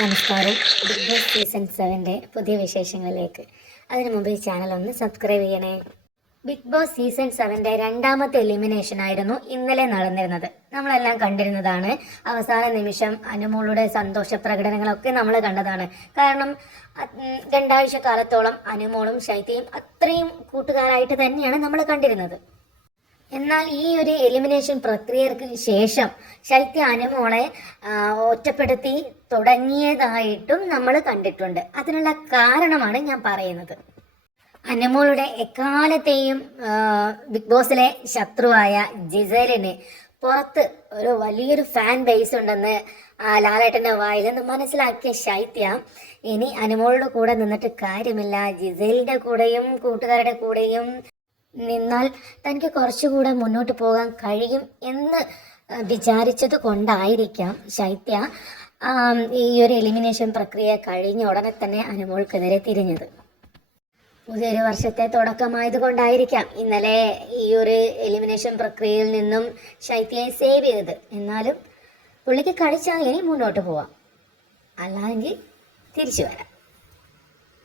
നമസ്കാരം. Big boss season 7 പുതിയ വിശേഷങ്ങളിലേക്ക്. അതിനു മുമ്പ് ഈ ചാനൽ ഒന്ന് സബ്സ്ക്രൈബ് ചെയ്യണേ. ബിഗ് ബോസ് സീസൺ 7 രണ്ടാമത്തെ എലിമിനേഷൻ ആയിരുന്നു ഇന്നലെ നടന്നിരുന്നത്. നമ്മളെല്ലാം കണ്ടിരുന്നതാണ്. അവസാന നിമിഷം അനുമോളുടെ സന്തോഷ പ്രകടനങ്ങളൊക്കെ നമ്മൾ കണ്ടതാണ്. കാരണം 2 ആഴ്ച കാലത്തോളം അനുമോളും ശൈത്യയും അത്രയും കൂട്ടുകാരായിട്ട് തന്നെയാണ് നമ്മൾ കണ്ടിരുന്നത്. എന്നാൽ ഈ ഒരു എലിമിനേഷൻ പ്രക്രിയക്ക് ശേഷം ശൈത്യ അനുമോളെ ഒറ്റപ്പെടുത്തി തുടങ്ങിയതായിട്ടും നമ്മൾ കണ്ടിട്ടുണ്ട്. അതിനുള്ള കാരണമാണ് ഞാൻ പറയുന്നത്. അനുമോളുടെ എക്കാലത്തെയും ബിഗ് ബോസിലെ ശത്രുവായ ജിസേലിന് പുറത്ത് ഒരു വലിയൊരു ഫാൻ ബേസ് ഉണ്ടെന്ന് ലാലേട്ടൻ്റെ വായിൽ നിന്ന് മനസ്സിലാക്കിയ ശൈത്യ ഇനി അനുമോളുടെ കൂടെ നിന്നിട്ട് കാര്യമില്ല, ജിസേലിൻ്റെ കൂടെയും കൂട്ടുകാരുടെ കൂടെയും നിന്നാൽ തനിക്ക് കുറച്ചുകൂടെ മുന്നോട്ട് പോകാൻ കഴിയും എന്ന് വിചാരിച്ചത് കൊണ്ടായിരിക്കാം ശൈത്യ ഈ ഒരു എലിമിനേഷൻ പ്രക്രിയ കഴിഞ്ഞ ഉടനെ തന്നെ അനുമോൾക്കെതിരെ തിരിഞ്ഞത്. പുതിയൊരു വർഷത്തെ തുടക്കമായത് കൊണ്ടായിരിക്കാം ഇന്നലെ ഈ ഒരു എലിമിനേഷൻ പ്രക്രിയയിൽ നിന്നും ശൈത്യയെ സേവ് ചെയ്തത്. എന്നാലും പുള്ളിക്ക് കളിച്ചാൽ ഇനി മുന്നോട്ട് പോവാം, അല്ലാതെങ്കിൽ തിരിച്ചു വരാം.